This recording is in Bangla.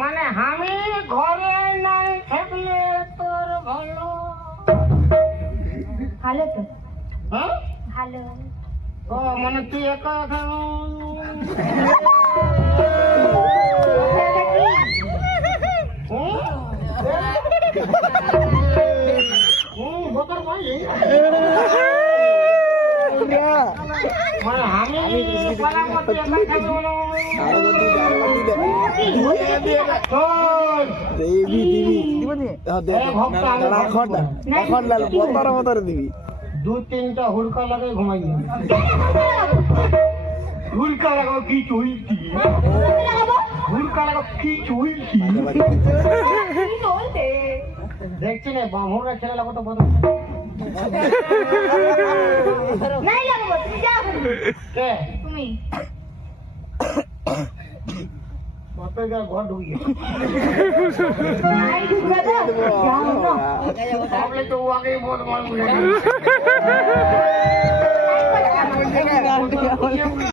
মানে আমি ঘরে নাই থাকলে তোর ভালো ভালো তো হ্যাঁ ভালো ও মানে তুই একা মানে আমি পালা করতে একা থাকবো না দু তিনটা হুড়কা লাগে ঘুমাই হুড়কা লাগাও কি চুইছি হুড়কা লাগাও কি চুইছি দেখছি না বামুরা ছেলে লাগো তো বড় নাই লাগবো তুমি যাও কে তুমি কত যা ঘর ঢুকি নাই ঢুকবে তো যাও না তাহলে তো ও আগে বল